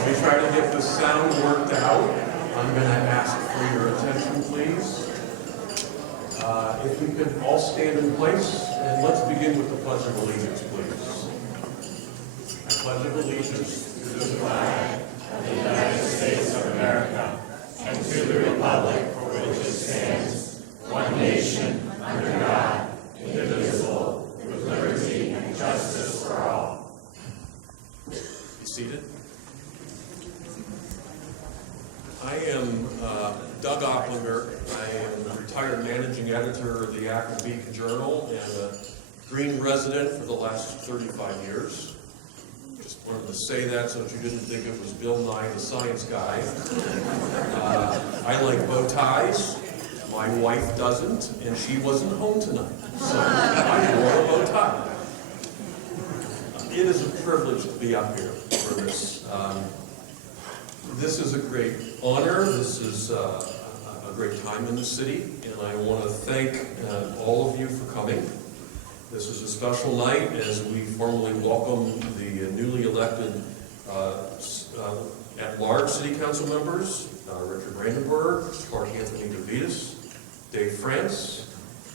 As we try to get the sound worked out, I'm going to ask for your attention, please. If we could all stand in place, and let's begin with the Pledge of Allegiance, please. I pledge allegiance to the flag of the United States of America and to the republic for which it stands, one nation, under God, indivisible, with liberty and justice for all. Be seated. I am Doug Opplinger. I am the retired managing editor of the Akron Beacon Journal and a Green resident for the last 35 years. Just wanted to say that so that you didn't think it was Bill Nye, the science guy. I like bow ties. My wife doesn't, and she wasn't home tonight, so I wore a bow tie. It is a privilege to be up here for this. This is a great honor. This is a great time in the city, and I want to thank all of you for coming. This is a special night as we formally welcome the newly elected at-large city council members, Richard Brandenburg, Anthony DeVitis, Dave France,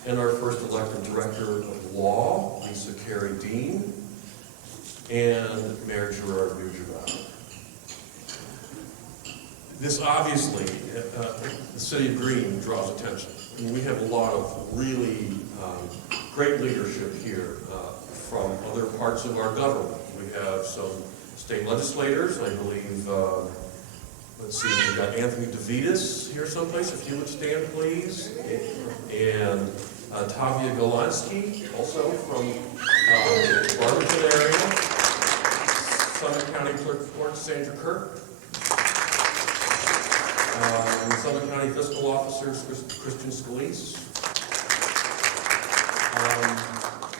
and our first elected director of law, Lisa Carey Dean, and Mayor Gerard Neugebauer. This obviously, the city of Green draws attention. I mean, we have a lot of really great leadership here from other parts of our government. We have some state legislators, I believe, let's see, we've got Anthony DeVitis here someplace, if you would stand please, and Tavia Golansky, also from the Barberton area, Summit County Clerk Court Sandra Kirk, Summit County Fiscal Officers Christian Scalise.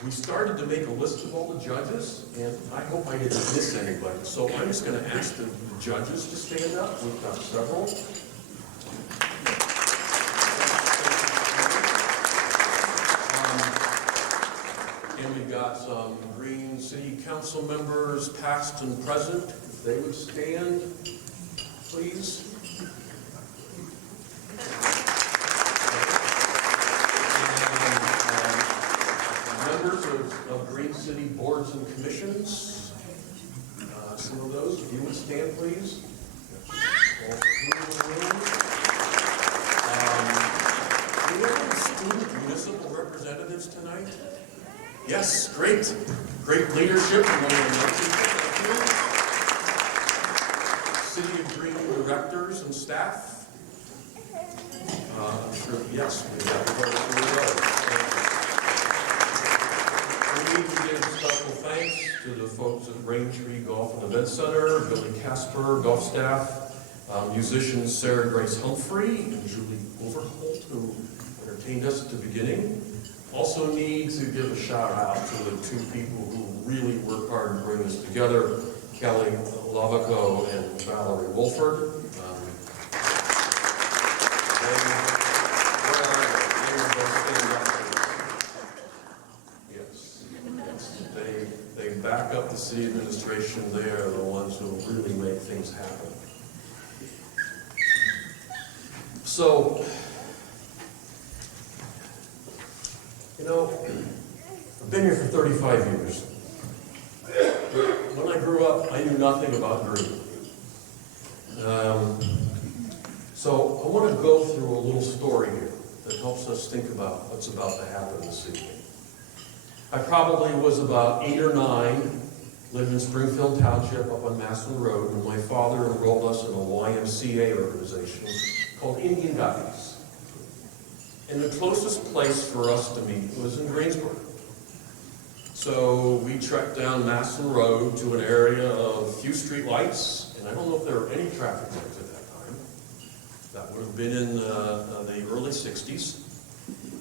We started to make a list of all the judges, and I hope I didn't miss anybody. So I'm just going to ask the judges to stand up. We've got several. And we've got some Green City Council members, past and present. If they would stand, please. Of Green City boards and commissions. Some of those, if you would stand, please. All through the room. Do we have any student municipal representatives tonight? Yes, great. Great leadership from one of the young people. Thank you. City of Green directors and staff. I'm sure, yes, we've got quite a few of those. We need to give special thanks to the folks at Raintree Golf and Event Center, Billy Casper, golf staff, musicians Sarah Grace Humphrey and Julie Overholt, who entertained us at the beginning. Also need to give a shout out to the two people who really worked hard to bring this together, Kelly Lavaco and Valerie Wolford. They back up the city administration. They are the ones who really make things happen. So, you know, I've been here for 35 years. When I grew up, I knew nothing about Green. So I want to go through a little story here that helps us think about what's about to happen this evening. I probably was about 8 or 9, lived in Springfield Township up on Massillon Road, when my father enrolled us in a YMCA organization called DeVitis. And the closest place for us to meet was in Greensboro. So we trekked down Massillon Road to an area of few street lights, and I don't know if there were any traffic lights at that time. That would have been in the early 60s.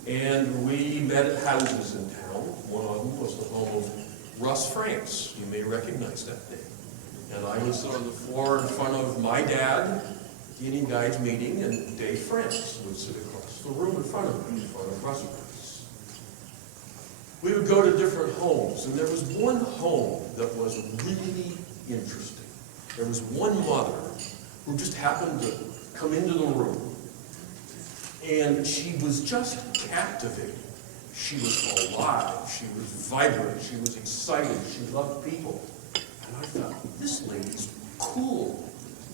And we met at houses in town. One of them was the home of Russ France. You may recognize that name. And I was on the floor in front of my dad, the Indian Guides meeting, and Dave France would sit across the room in front of me, in front of Russ France. We would go to different homes, and there was one home that was really interesting. there was one mother who just happened to come into the room, and she was just captivating. She was alive, she was vibrant, she was excited, she loved people. And I thought, this lady's cool.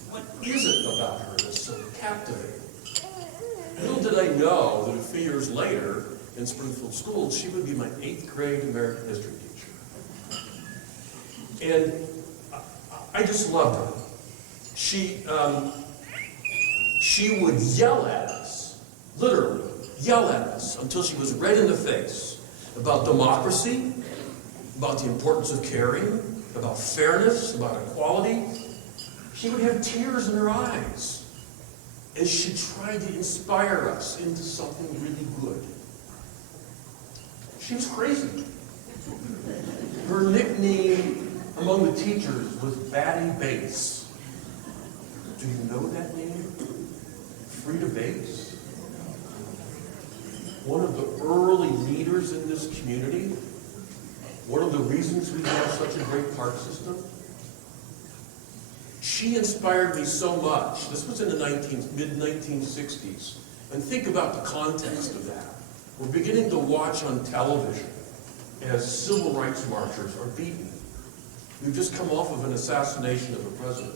What is it about her that's so captivating? Little did I know that a few years later, in Springfield School, she would be my 8th grade American history teacher. And I just loved her. She would yell at us, literally yell at us, until she was red in the face about democracy, about the importance of caring, about fairness, about equality. She would have tears in her eyes as she tried to inspire us into something really good. She was crazy. Her nickname among the teachers was Batty Bates. Do you know that name? Frida Bates? One of the early leaders in this community. One of the reasons we have such a great park system. She inspired me so much. This was in the mid-1960s. And think about the context of that. We're beginning to watch on television as civil rights marchers are beaten. We've just come off of an assassination of a president.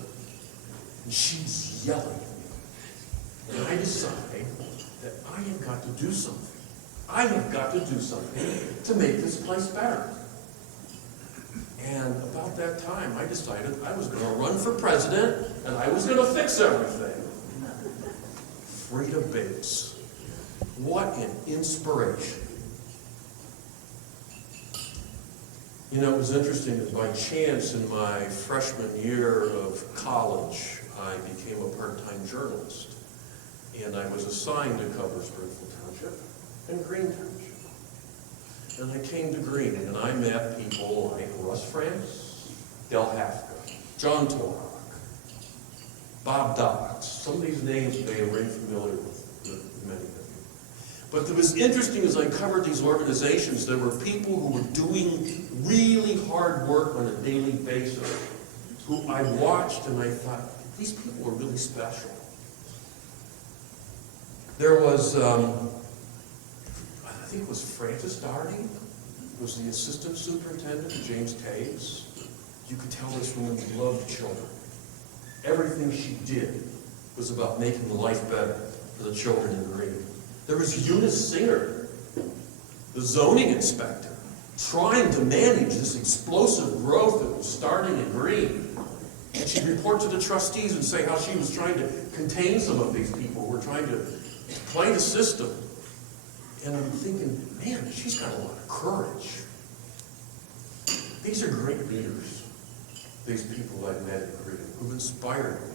And she's yelling at me. And I decide that I have got to do something. I have got to do something to make this place better. And about that time, I decided I was going to run for president, and I was going to fix everything. Frida Bates. What an inspiration. You know, it was interesting that by chance in my freshman year of college, I became a part-time journalist. And I was assigned to cover Springfield Township and Green Township. And I came to Green, and I met people like Russ France, Del Hafka, John Torok, Bob Dodds. Some of these names may ring familiar with many of you. But it was interesting as I covered these organizations, there were people who were doing really hard work on a daily basis, who I watched and I thought, these people are really special. There was, I think it was Frances Doherty, was the assistant superintendent of James Taves. You could tell this woman loved children. Everything she did was about making life better for the children in Green. There was Eunice Singer, the zoning inspector, trying to manage this explosive growth that was starting in Green. And she'd report to the trustees and say how she was trying to contain some of these people who were trying to play the system. And I'm thinking, man, she's got a lot of courage. These are great leaders, these people I've met in Green, who've inspired me.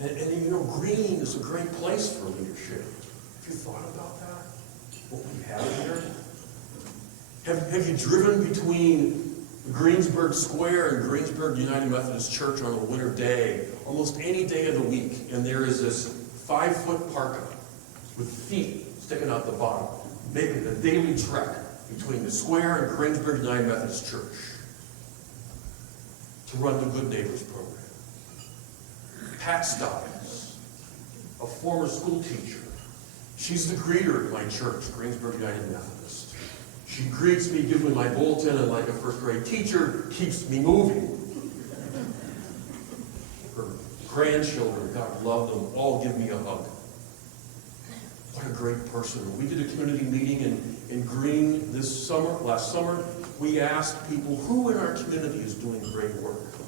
And you know, Green is a great place for leadership. Have you thought about that? What we have here? Have you driven between Greensburg Square and Greensburg United Methodist Church on a winter day, almost any day of the week, and there is this 5-foot parka with feet sticking out the bottom, making a daily trek between the square and Greensburg United Methodist Church to run the Good Neighbors program. Pat Stiles, a former school teacher. She's the greeter at my church, Greensburg United Methodist. She greets me, gives me my bulletin, and like a first-grade teacher, keeps me moving. Her grandchildren, God love them, all give me a hug. What a great person. We did a community meeting in Green last summer. We asked people who in our community is doing great work.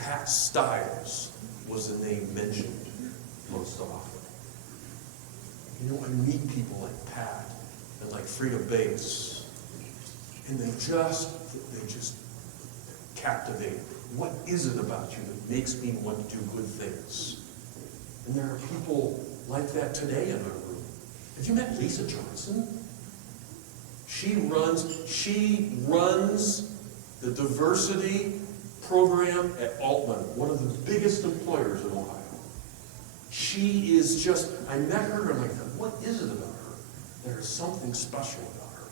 Pat Stiles was the name mentioned most often. You know, I meet people like Pat and like Frida Bates, and they just captivate. What is it about you that makes me want to do good things? And there are people like that today in our room. Have you met Lisa Johnson? She runs the diversity program at Altman, one of the biggest employers in Ohio. She is just, I met her and I thought, what is it about her? There is something special about her.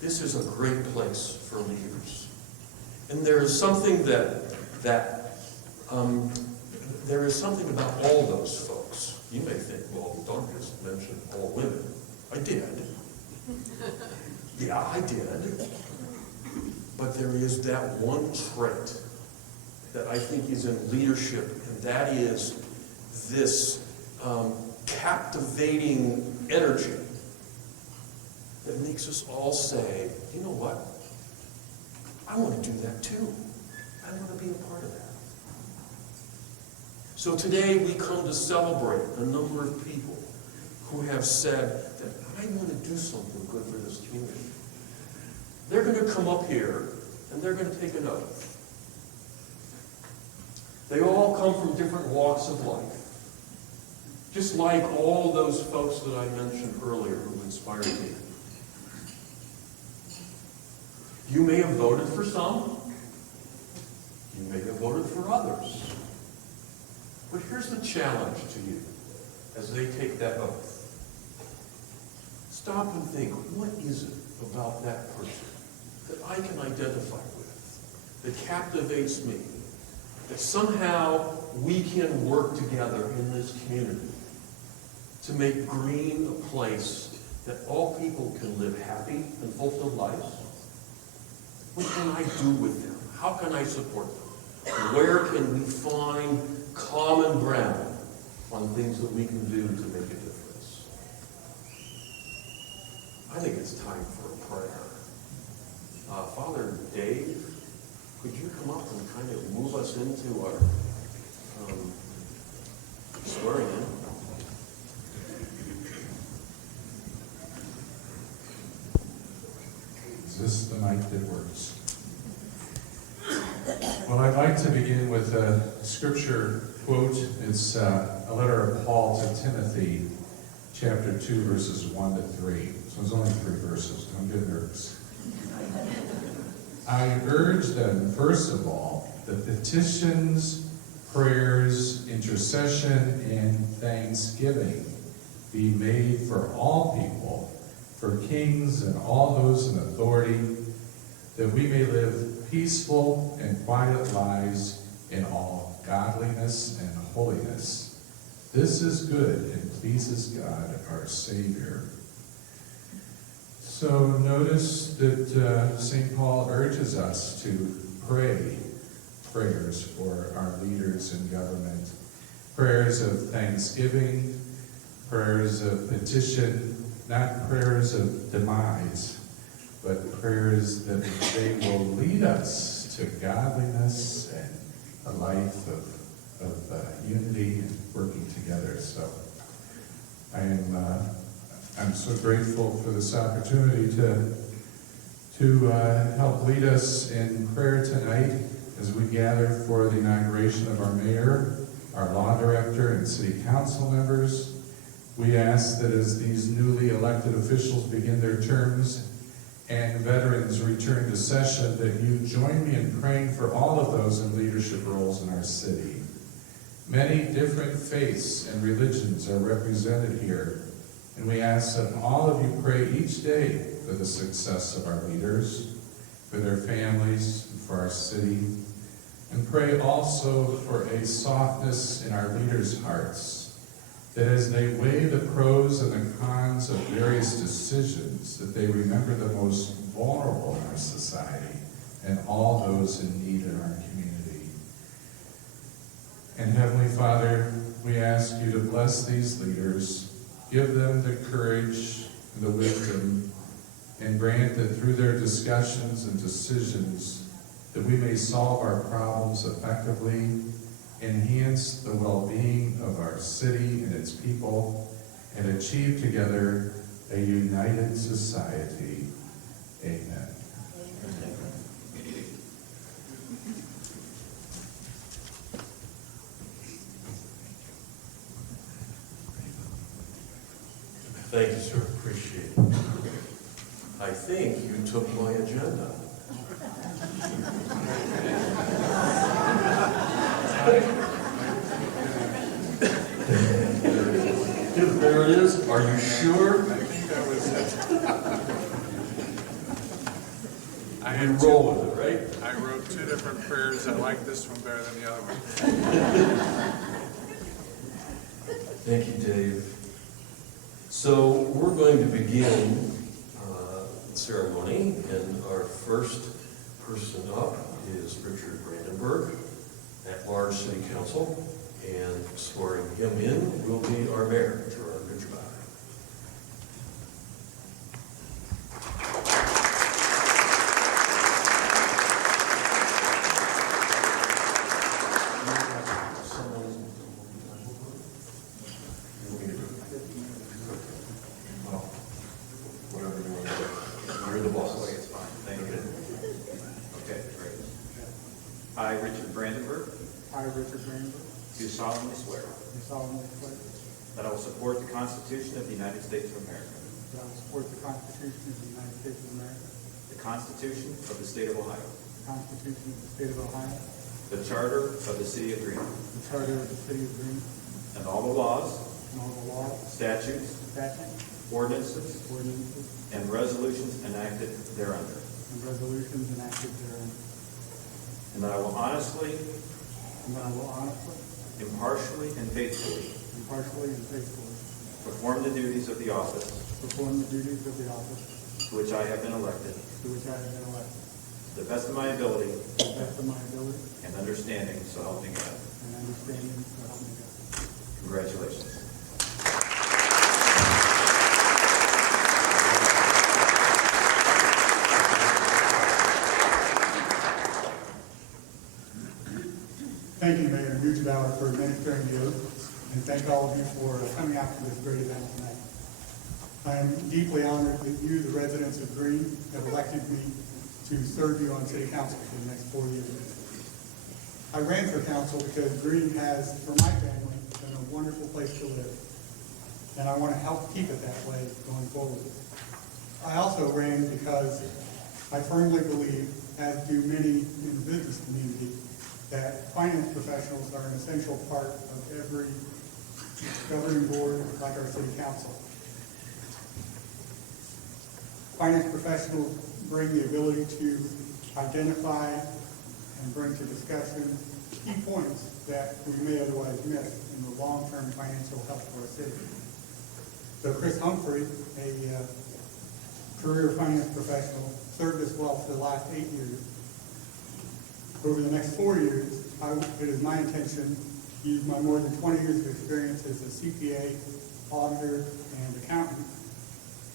This is a great place for leaders. And there is something that that there is something about all those folks. You may think, well, Don just mentioned all women. I did. Yeah, I did. But there is that one trait that I think is in leadership, and that is this captivating energy that makes us all say, you know what? I want to do that too. I want to be a part of that. So today we come to celebrate a number of people who have said that I want to do something good for this community. They're going to come up here and they're going to take an oath. They all come from different walks of life. Just like all those folks that I mentioned earlier who inspired me. You may have voted for some. You may have voted for others. But here's the challenge to you as they take that oath. Stop and think, what is it about that person that I can identify with, that captivates me, that somehow we can work together in this community to make Green a place that all people can live happy and fulfilled lives? What can I do with them? How can I support them? Where can we find common ground on things that we can do to make a difference? I think it's time for a prayer. Father Dave, could you come up and kind of move us into our swearing in? Is this the mic that works? Well, I'd like to begin with a scripture quote. It's a letter of Paul to Timothy, chapter 2, verses 1 to 3. So it's only 3 verses. Don't get nervous. I urge them, first of all, that petitions, prayers, intercession, and thanksgiving be made for all people, for kings and all those in authority, that we may live peaceful and quiet lives in all godliness and holiness. This is good and pleases God, our Savior. So notice that St. Paul urges us to pray prayers for our leaders in government, prayers of thanksgiving, prayers of petition, not prayers of demise, but prayers that they will lead us to godliness and a life of unity and working together. So I'm so grateful for this opportunity to help lead us in prayer tonight as we gather for the inauguration of our mayor, our law director, and city council members. We ask that as these newly elected officials begin their terms and veterans return to session, that you join me in praying for all of those in leadership roles in our city. Many different faiths and religions are represented here, and we ask that all of you pray each day for the success of our leaders, for their families, and for our city, and pray also for a softness in our leaders' hearts, that as they weigh the pros and the cons of various decisions, that they remember the most vulnerable in our society and all those in need in our community. And Heavenly Father, we ask you to bless these leaders, give them the courage and the wisdom, and grant that through their discussions and decisions that we may solve our problems effectively, enhance the well-being of our city and its people, and achieve together a united society. Amen. Thank you, sir. Appreciate it. I think you took my agenda. There it is. Are you sure? I think that was it. I had roll with it, right? I wrote 2. two different prayers. I like this one better than the other one. Thank you, Dave. So we're going to begin the ceremony, and our first person up is Richard Brandenburg, at-large City Council, and swearing him in will be our mayor, Gerard. I, Richard Brandenburg, Do solemnly swear solemnly swear that I will support the Constitution of the United States of America, that I will support the Constitution of the United States of America, the Constitution of the State of Ohio, the Constitution of the State of Ohio, the Charter of the City of Greenwood, the Charter of the City of Greenwood, and all the laws, and all the laws, statutes, statutes, ordinances, ordinances, and resolutions enacted thereunder, and resolutions enacted therein, and that I will honestly, and that I will honestly, impartially, and faithfully impartially, and faithfully perform the duties of the office perform the duties of the office to which I have been elected to which I have been elected, to the best of my ability to the best of my ability and understanding, so help me God. and understanding, so help me God. Congratulations. Thank you, Mayor Neugebauer, for administering the oath, and thank all of you for coming out to this great event tonight. I am deeply honored that you, the residents of Green, have elected me to serve you on City Council for the next 4 years. I ran for council because Green has, for my family, been a wonderful place to live, and I want to help keep it that way going forward. I also ran because I firmly believe, as do many in the business community, that finance professionals are an essential part of every governing board like our city council. Finance professionals bring the ability to identify and bring to discussion key points that we may otherwise miss in the long-term financial health of our city. So Chris Humphrey, a career finance professional, served us well for the last 8 years. Over the next 4 years, it is my intention to use my more than 20 years of experience as a CPA, auditor, and accountant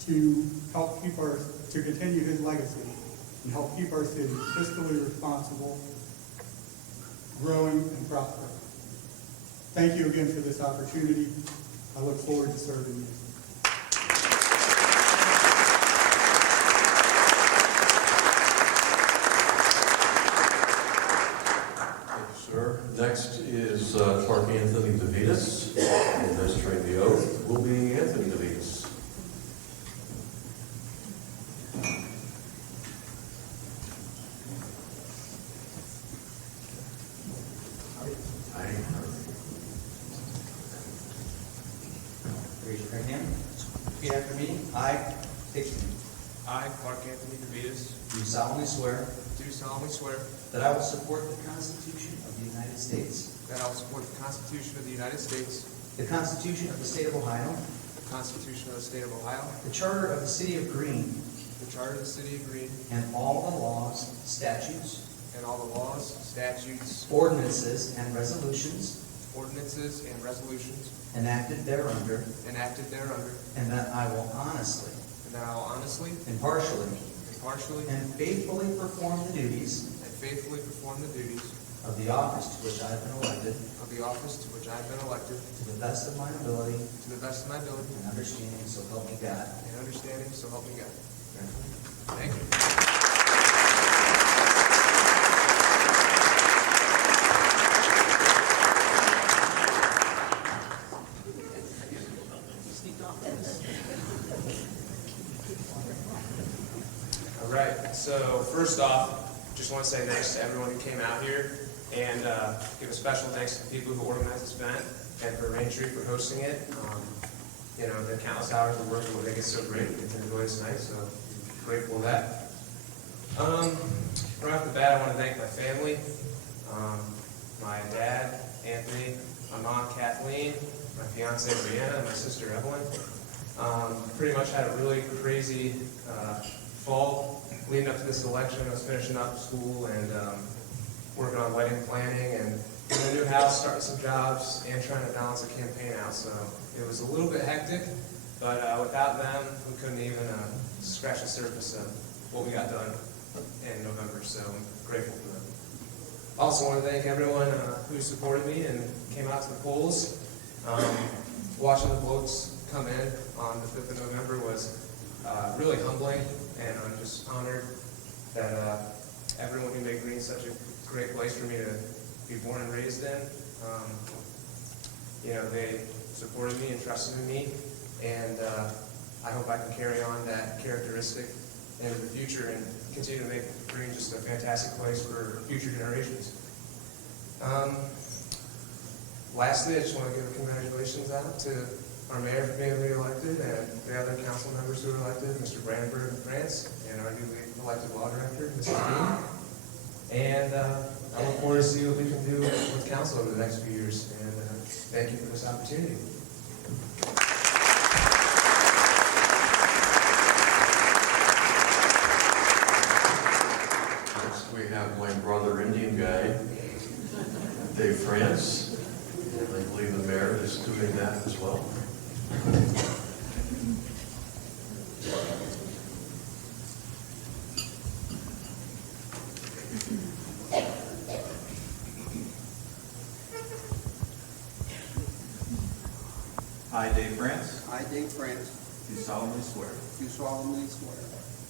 to help to continue his legacy and help keep our city fiscally responsible, growing, and prospering. Thank you again for this opportunity. I look forward to serving you. Sir. Next is Clerk Anthony DeVitis. Administering the oath will be Anthony DeVitis. Raise your right hand. Repeat after me. I state your name. I, Clark Anthony DeVitis, Do solemnly swear do solemnly swear that I will support the Constitution of the United States, that I will support the Constitution of the United States, the Constitution of the State of Ohio, the Constitution of the State of Ohio, the Charter of the City of Green, the Charter of the City of Green, and all the laws, statutes, and all the laws, statutes, ordinances, and resolutions ordinances, and resolutions enacted thereunder, enacted thereunder, and that I will honestly, and that I will honestly, impartially, impartially, and faithfully perform the duties and faithfully perform the duties of the office to which I have been elected of the office to which I have been elected to the best of my ability to the best of my ability and understanding, so help me God. and understanding, so help me God. Thank you. All right, so first off, just want to say thanks to everyone who came out here, and give a special thanks to the people who organized this event and for Raintree for hosting it. You know, the countless hours of work will make it so great. We get to enjoy this night, so grateful for that. Right off the bat, I want to thank my family, my dad, Anthony, my mom, Kathleen, my fiance, Brianna, and my sister, Evelyn. Pretty much had a really crazy fall leading up to this election. I was finishing up school and working on wedding planning and in a new house, starting some jobs, and trying to balance the campaign out. So it was a little bit hectic, but without them, we couldn't even scratch the surface of what we got done in November. So I'm grateful for them. Also want to thank everyone who supported me and came out to the polls. Watching the votes come in on the 5th of November was really humbling, and I'm just honored that everyone who made Green such a great place for me to be born and raised in. They supported me and trusted in me, and I hope I can carry on that characteristic into the future and continue to make Green just a fantastic place for future generations. Lastly, I just want to give congratulations out to our mayor for being re-elected and the other council members who were elected, Mr. Brandenburg in France, and our newly elected law director, Mr. Dean. And I look forward to see what we can do with council over the next few years. And thank you for this opportunity. Next, we have my brother Indian guy, Dave France. And I believe the mayor is doing that as well. I, Dave France, I, Dave France, do solemnly swear do solemnly swear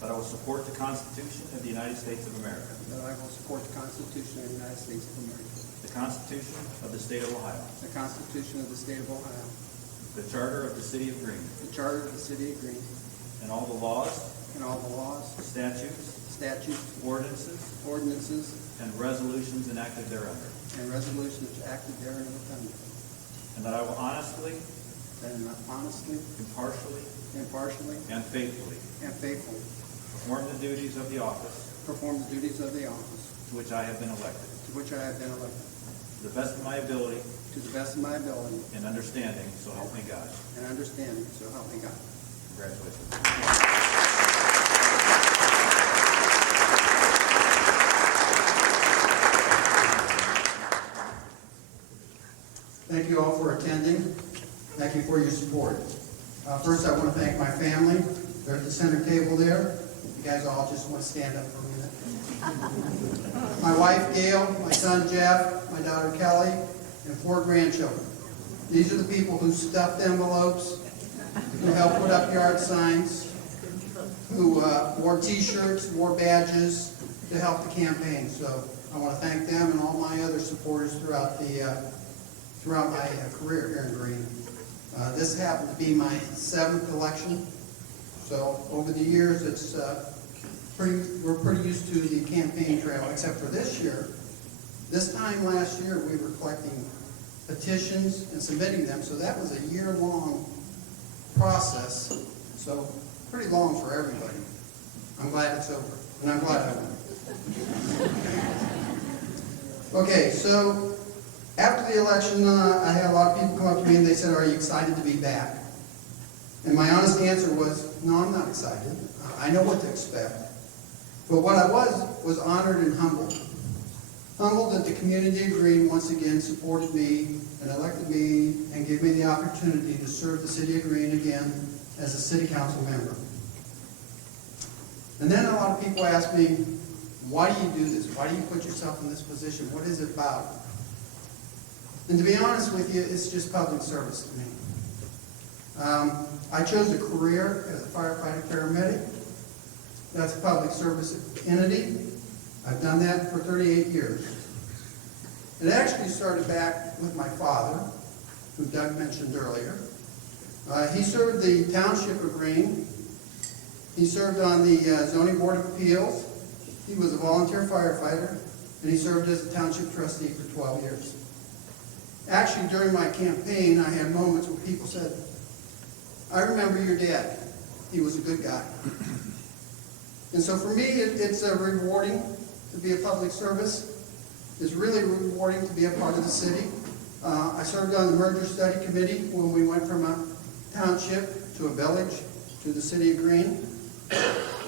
that I will support the Constitution of the United States of America, that I will support the Constitution of the United States of America, the Constitution of the State of Ohio, the Constitution of the State of Ohio, the Charter of the City of Green, the Charter of the City of Green, and all the laws, and all the laws, statutes, statutes, ordinances, ordinances, and resolutions enacted thereunder, and resolutions acted therein and within, and that I will honestly, impartially, impartially, and faithfully and faithfully perform the duties of the office perform the duties of the office to which I have been elected, to which I have been elected, to the best of my ability to the best of my ability and understanding, so help me God. and understanding, so help me God. Congratulations. Thank you all for attending. Thank you for your support. First, I want to thank my family. They're at the center table there. You guys all just want to stand up for a minute. My wife, Gail, my son, Jeff, my daughter, Kelly, and 4 grandchildren. These are the people who stuffed envelopes, who helped put up yard signs, who wore T-shirts, wore badges to help the campaign. So I want to thank them and all my other supporters throughout my career here in Green. This happened to be my 7th election. So over the years, we're pretty used to the campaign trail, except for this year. This time last year, we were collecting petitions and submitting them, so that was a year-long process. So pretty long for everybody. I'm glad it's over, and I'm glad I won. Okay, so after the election, I had a lot of people come up to me and they said, "Are you excited to be back?" And my honest answer was, "No, I'm not excited. I know what to expect." But what I was honored and humbled. Humbled that the community of Green once again supported me and elected me and gave me the opportunity to serve the city of Green again as a city council member. And then a lot of people ask me, "Why do you do this? Why do you put yourself in this position? What is it about?" And to be honest with you, it's just public service to me. I chose a career as a firefighter paramedic. That's a public service entity. I've done that for 38 years. It actually started back with my father, who Doug mentioned earlier. He served the Township of Green. He served on the Zoning Board of Appeals. He was a volunteer firefighter, and he served as a township trustee for 12 years. Actually, during my campaign, I had moments where people said, "I remember your dad. He was a good guy." And so for me, it's rewarding to be a public service. It's really rewarding to be a part of the city. I served on the merger study committee when we went from a township to a village to the city of Greene.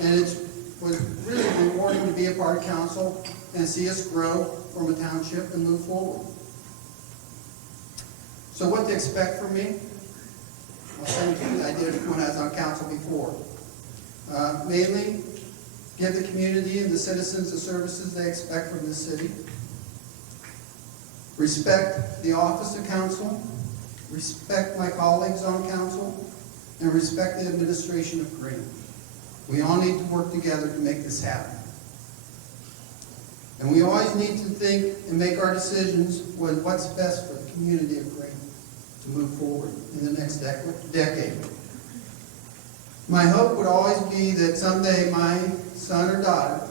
And it was really rewarding to be a part of council and see us grow from a township and move forward. So what to expect from me? Well, same thing I did when I was on council before. Mainly, give the community and the citizens the services they expect from the city. Respect the office of council, respect my colleagues on council, and respect the administration of Greene. We all need to work together to make this happen. And we always need to think and make our decisions with what's best for the community of Greene to move forward in the next decade. My hope would always be that someday my son or daughter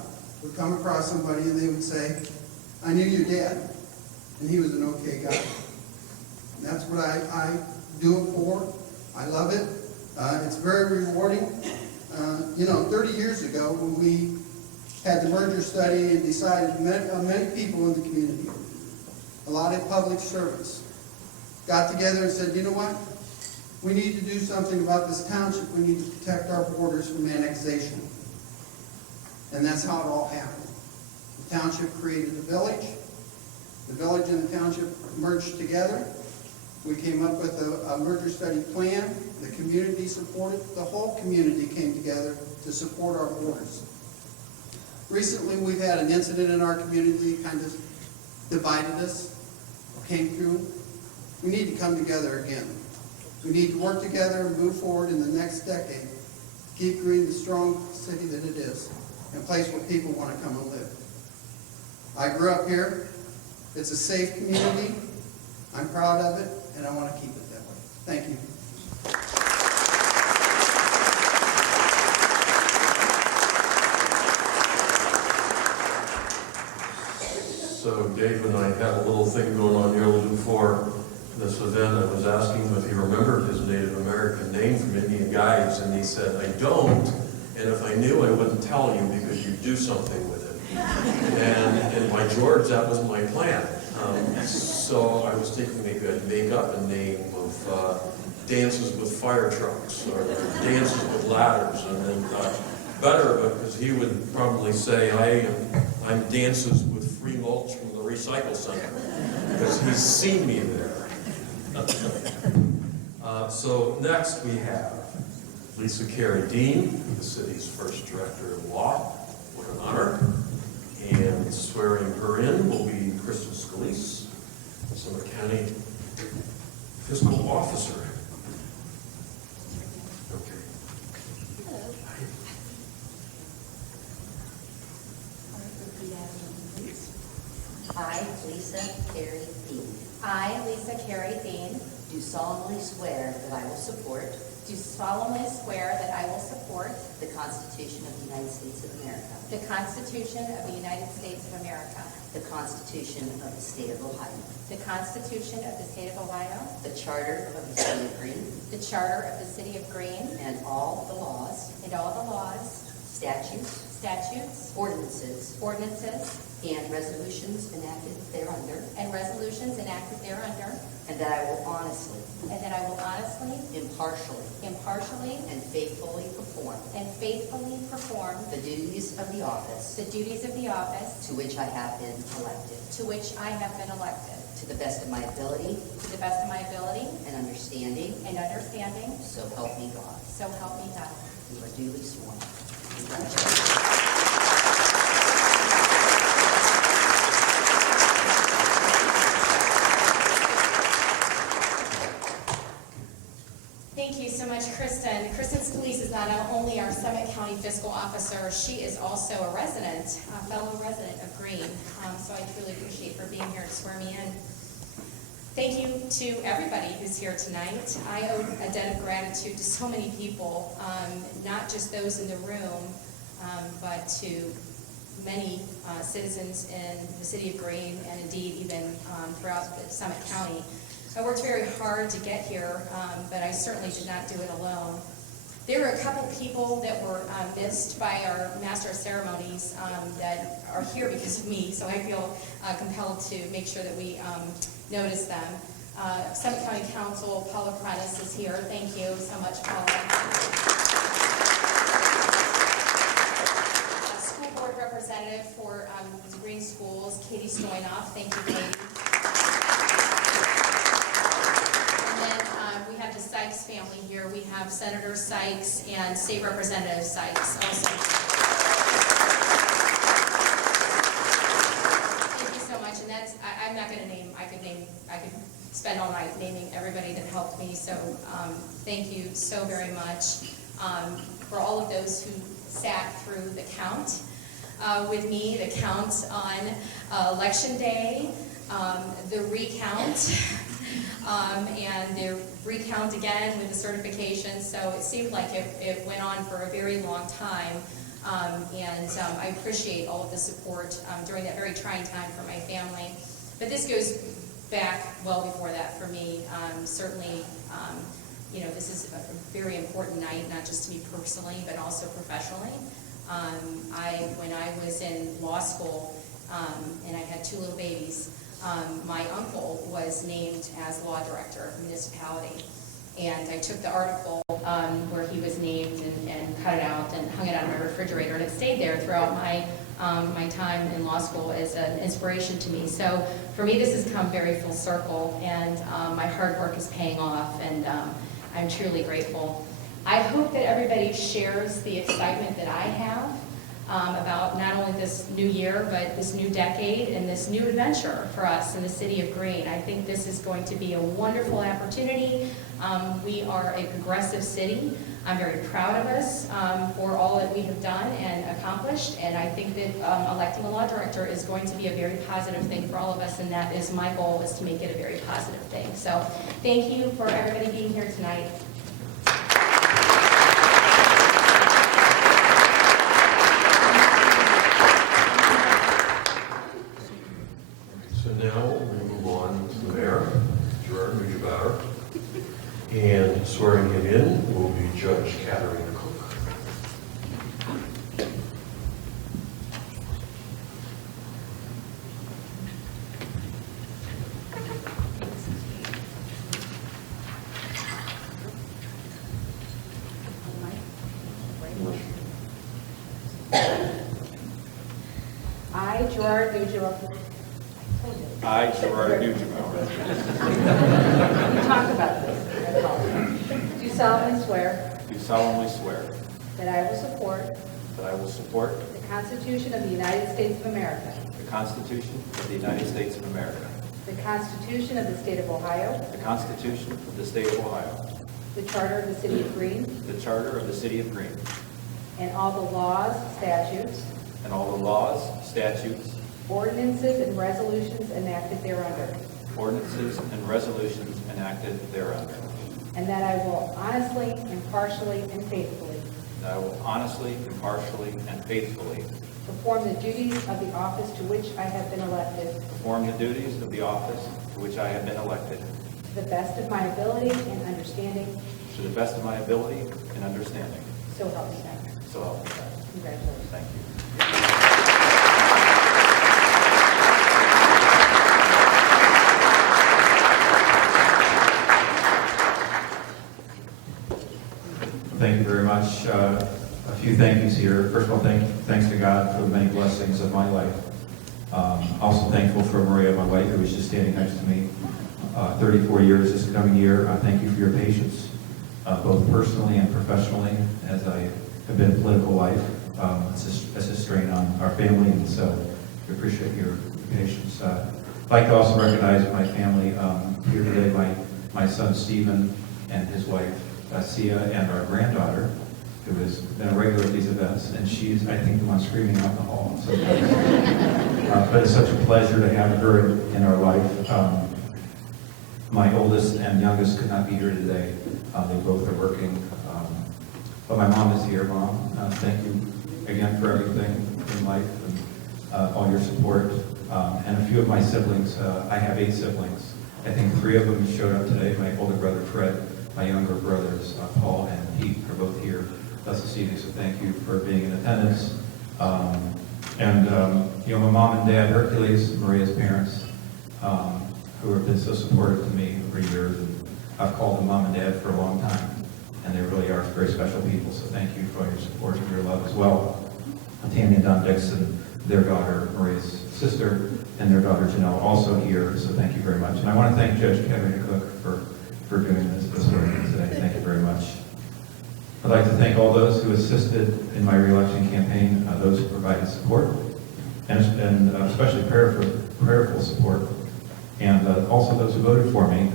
would come across somebody and they would say, I knew your dad, and he was an okay guy. And that's what I do it for. I love it. It's very rewarding. 30 years ago when we had the merger study and decided many people in the community, a lot of public servants, got together and said, you know what? We need to do something about this township. We need to protect our borders from annexation. And that's how it all happened. The township created a village. The village and the township merged together. We came up with a merger study plan. The community supported. The whole community came together to support our borders. Recently, we've had an incident in our community that kind of divided us, came through. We need to come together again. We need to work together and move forward in the next decade to keep Greene the strong city that it is, and a place where people want to come and live. I grew up here. It's a safe community. I'm proud of it, and I want to keep it that way. Thank you. So Dave and I had a little thing going on here a little before this event. I was asking him if he remembered his Native American name from Indian Guides, and he said, I don't, and if I knew, I wouldn't tell you because you'd do something with it. And by George, that was my plan. So I was thinking maybe I'd make up a name of dances with fire trucks or dances with ladders, and then better, because he would probably say, I'm dances with free mulch from the recycle center, because he's seen me there. So next we have Lisa Carey Dean, the city's first director of law. What an honor. And swearing her in will be Kristen Scalise, Summit County Fiscal Officer. Okay. Hello. Repeat after me, please. I, Lisa Carey Dean. I, Lisa Carey Dean, Do solemnly swear that I will support do solemnly swear that I will support the Constitution of the United States of America, the Constitution of the United States of America, the Constitution of the State of Ohio, the Constitution of the State of Ohio, the Charter of the City of Greene, the Charter of the City of Greene, and all the laws, and all the laws, statutes, statutes, ordinances, ordinances, and resolutions enacted thereunder, and resolutions enacted thereunder, and that I will honestly, impartially, and faithfully perform the duties of the office to which I have been elected, to the best of my ability and understanding, so help me God. So help me God. You are duly sworn. Congratulations. Thank you so much, Kristen. Kristen Scalise is not only our Summit County Fiscal Officer, she is also a fellow resident of Greene. So I truly appreciate her being here to swear me in. Thank you to everybody who's here tonight. I owe a debt of gratitude to so many people, not just those in the room, but to many citizens in the city of Greene and indeed even throughout the Summit County. I worked very hard to get here, but I certainly did not do it alone. There are a couple people that were missed by our Master of Ceremonies that are here because of me, so I feel compelled to make sure that we notice them. Summit County Council, Paula Prentice is here. Thank you so much, Paula. School Board Representative for the Green Schools, Katie Stoynoff. Thank you, Katie. We have the Sykes family here. We have Senator Sykes and State Representative Sykes also. Thank you so much. And that's, I'm not going to name, I could spend all night naming everybody that helped me. So thank you so very much for all of those who sat through the count with me, the count on Election Day, the recount, and the recount again with the certification. So it seemed like it went on for a very long time. And I appreciate all of the support during that very trying time for my family. But this goes back well before that for me. Certainly, you know, this is a very important night, not just to me personally, but also professionally. When I was in law school, and I had 2 little babies, my uncle was named as law director of the municipality. And I took the article where he was named and cut it out and hung it on my refrigerator, and it stayed there throughout my time in law school as an inspiration to me. So for me, this has come very full circle, and my hard work is paying off, and I'm truly grateful. I hope that everybody shares the excitement that I have about not only this new year, but this new decade and this new adventure for us in the city of Greene. I think this is going to be a wonderful opportunity. We are a progressive city. I'm very proud of us for all that we have done and accomplished, and I think that electing a law director is going to be a very positive thing for all of us, and that is my goal, is to make it a very positive thing. So thank you for everybody being here tonight. So now we'll move on to the mayor, Gerard Neugebauer, and swearing him in will be Judge Carey. I, Gerard Neugebauer. I, Gerard Neugebauer. We talked about this. I apologize. Do solemnly swear Do solemnly swear that I will support that I will support the Constitution of the United States of America, the Constitution of the United States of America, the Constitution of the State of Ohio, the Constitution of the State of Ohio, the Charter of the City of Greene, the Charter of the City of Greene, and all the laws, statutes, and all the laws, statutes, ordinances, and resolutions enacted thereunder, ordinances, and resolutions enacted thereunder. and that I will honestly, impartially, and faithfully That I will honestly, impartially, and faithfully perform the duties of the office to which I have been elected perform the duties of the office to which I have been elected to the best of my ability and understanding, to the best of my ability and understanding. so help me God. So help me God. Congratulations. Thank you. Thank you very much. A few thank yous here. First of all, thanks to God for the many blessings of my life. Also thankful for Maria, my wife, who was just standing next to me. 34 years this coming year. Thank you for your patience, both personally and professionally, as I have been in political life. It's a strain on our family, and so we appreciate your patience. I'd like to also recognize my family here today, my son Stephen and his wife Sia, and our granddaughter, who has been a regular at these events, and she's, I think, the one screaming out in the hall sometimes. But it's such a pleasure to have her in our life. My oldest and youngest could not be here today. They both are working. But my mom is here. Mom, thank you again for everything in life and all your support. And a few of my siblings, I have 8 siblings. I think 3 of them showed up today. My older brother Fred My younger brothers, Paul and Pete, are both here this evening, so thank you for being in attendance. My mom and dad, Hercules, Maria's parents, who have been so supportive to me for years. And I've called them mom and dad for a long time, and they really are very special people, so thank you for your support and your love as well. Tammy and Don Dixon, their daughter, Maria's sister, and their daughter Janelle also here, so thank you very much. And I want to thank Judge Kevin Cook for doing this work today. Thank you very much. I'd like to thank all those who assisted in my re-election campaign, those who provided support, and especially prayerful support, and also those who voted for me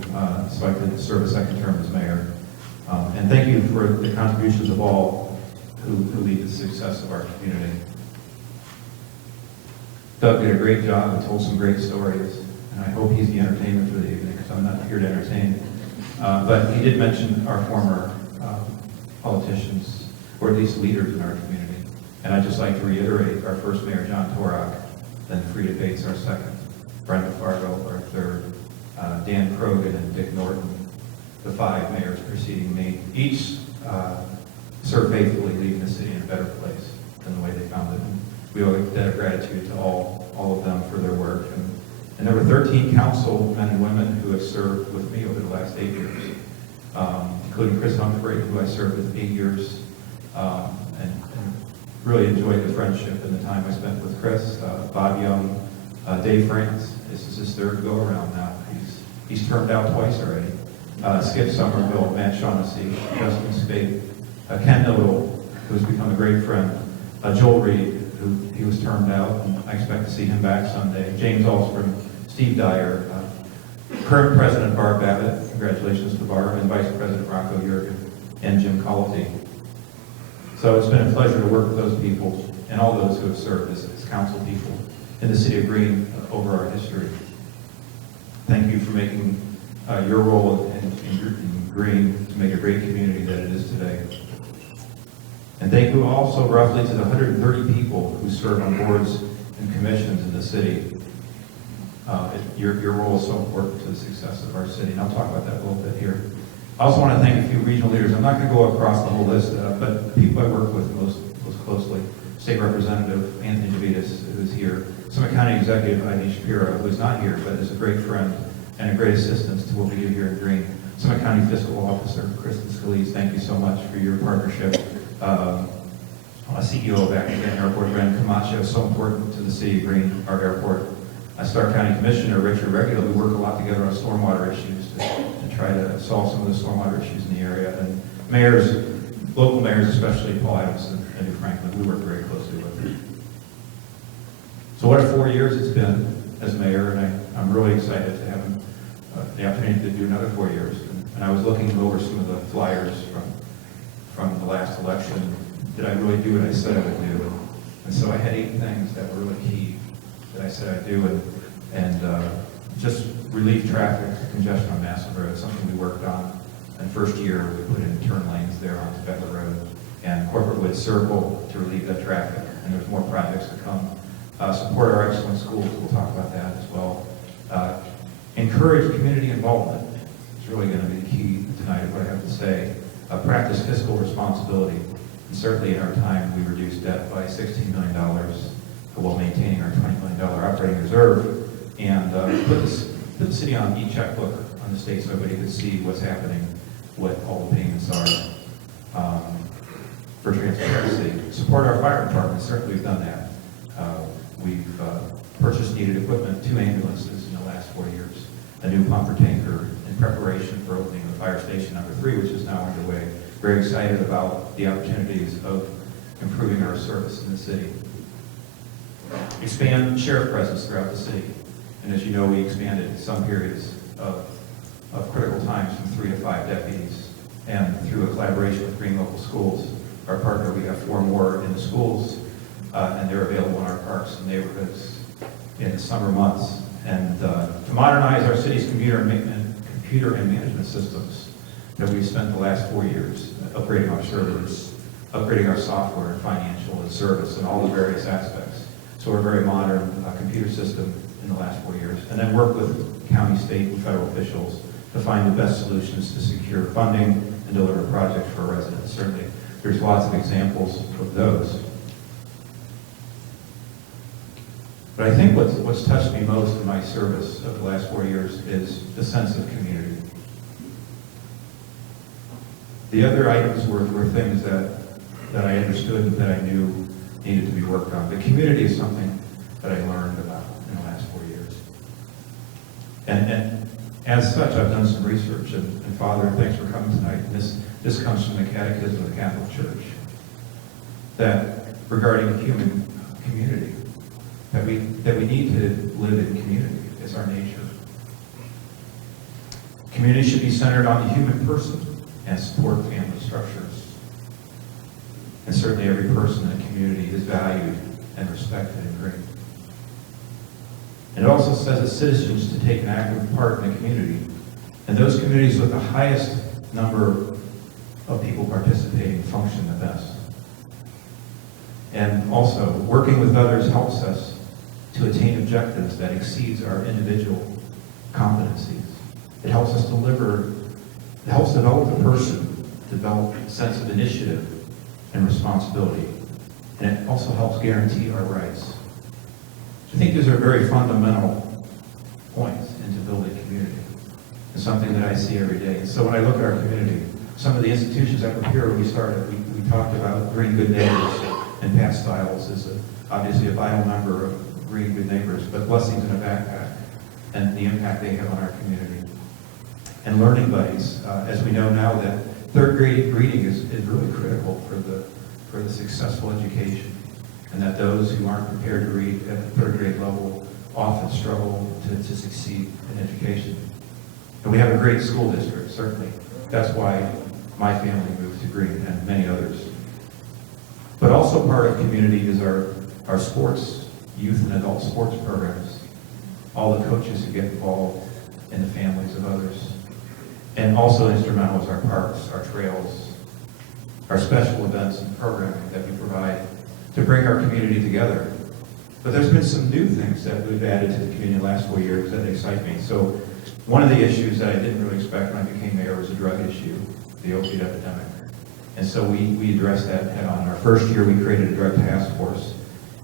so I could serve a second term as mayor. And thank you for the contributions of all who lead the success of our community. Doug did a great job and told some great stories, and I hope he's the entertainment for the evening, because I'm not here to entertain. But he did mention our former politicians, or at least leaders in our community. And I'd just like to reiterate our first mayor, John Torok, then Frida Bates, our second, Brenda Fargo, our third, Dan Krogan and Dick Norton, the 5 mayors preceding me, each served faithfully, leaving the city in a better place than the way they found it. And we owe a debt of gratitude to all of them for their work. And there were 13 council men and women who have served with me over the last 8 years, including Chris Humphrey, who I served with 8 years, and really enjoyed the friendship and the time I spent with Chris. Bob Young, Dave France, this is his 3rd go-around now. He's termed out twice already. Skip Somerville, Matt Shaughnessy, Justin Spade, Ken Nodal, who's become a great friend, Joel Reed, who he was termed out, and I expect to see him back someday, James Alstrom, Steve Dyer, current President Barb Babbitt, congratulations to Barb, and Vice President Rocco Jurgen, and Jim Colity. So it's been a pleasure to work with those people and all those who have served as council people in the city of Greene over our history. Thank you for making your role in Greene to make a great community that it is today. And thank you also roughly to the 130 people who serve on boards and commissions in the city. Your role is so important to the success of our city, and I'll talk about that a little bit here. I also want to thank a few regional leaders. I'm not going to go across the whole list, but the people I work with most closely. State Representative Anthony DeVitis, who's here. Summit County Executive Ivy Shapiro, who's not here, but is a great friend and a great assistance to what we do here in Greene. Summit County Fiscal Officer Kristen Scalise, thank you so much for your partnership. CEO of Acton Airport, Brandon Camacho, so important to the city of Greene, our airport. Stark County Commissioner Richard Regular, we work a lot together on stormwater issues to try to solve some of the stormwater issues in the area. And mayors, local mayors, especially Paul Adamson and New Franklin, we work very closely with them. So what a 4 years it's been as mayor, and I'm really excited to have the opportunity to do another 4 years. And I was looking over some of the flyers from the last election. Did I really do what I said I would do? And so I had 8 things that were really key that I said I'd do, and just relieve traffic congestion on Massive Road, something we worked on. And first year, we put in turn lanes there onto Beckler Road and Corporate Woods Circle to relieve that traffic. And there's more projects to come. Support our excellent schools, we'll talk about that as well. Encourage community involvement. It's really going to be the key tonight of what I have to say. Practice fiscal responsibility. And certainly in our time, we reduced debt by $16 million while maintaining our $20 million operating reserve, and put the city on e-checkbook on the state so everybody could see what's happening, what all the payments are for transparency. Support our fire department. Certainly we've done that. We've purchased needed equipment, 2 ambulances in the last 4 years, a new pumper tanker in preparation for opening the fire station number 3, which is now underway. Very excited about the opportunities of improving our service in the city. Expand sheriff presence throughout the city. And as you know, we expanded some periods of critical times from 3 to 5 deputies. And through a collaboration with Green Local Schools, our partner, we have 4 more in the schools, and they're available in our parks and neighborhoods in the summer months. And to modernize our city's computer and management systems that we've spent the last 4 years, upgrading our servers, upgrading our software and financial and service and all the various aspects. So we're a very modern computer system in the last 4 years. And then work with county, state, and federal officials to to find the best solutions to secure funding and deliver projects for residents. Certainly, there's lots of examples of those. But I think what's touched me most in my service of the last 4 years is the sense of community. The other items were things that I understood and that I knew needed to be worked on. But community is something that I learned about in the last 4 years. And as such, I've done some research. And Father, thanks for coming tonight. And this comes from the Catechism of the Catholic Church, that regarding human community, that we need to live in community. It's our nature. Community should be centered on the human person and support family structures. And certainly every person in a community is valued and respected and great. And it also says that citizens to take an active part in the community. And those communities with the highest number of people participating function the best. And also, working with others helps us to attain objectives that exceeds our individual competencies. It helps us develop the person, develop a sense of initiative and responsibility. And it also helps guarantee our rights. I think these are very fundamental points into building community. It's something that I see every day. And so when I look at our community, some of the institutions that were here when we started, we talked about Green Good Neighbors, and Pat Stiles is obviously a vital member of Green Good Neighbors, but Blessings in a Backpack and the impact they have on our community. And Learning Buddies, as we know now that third grade reading is really critical for the successful education, and that those who aren't prepared to read at the third grade level often struggle to succeed in education. And we have a great school district, certainly. That's why my family moved to Green and many others. But also part of community is our sports, youth and adult sports programs. All the coaches who get involved in the families of others. And also instrumental is our parks, our trails, our special events and programming that we provide to bring our community together. But there's been some new things that we've added to the community in the last 4 years that excite me. So one of the issues that I didn't really expect when I became mayor was a drug issue, the opiate epidemic. And so we addressed that head on. Our first year we created a drug task force,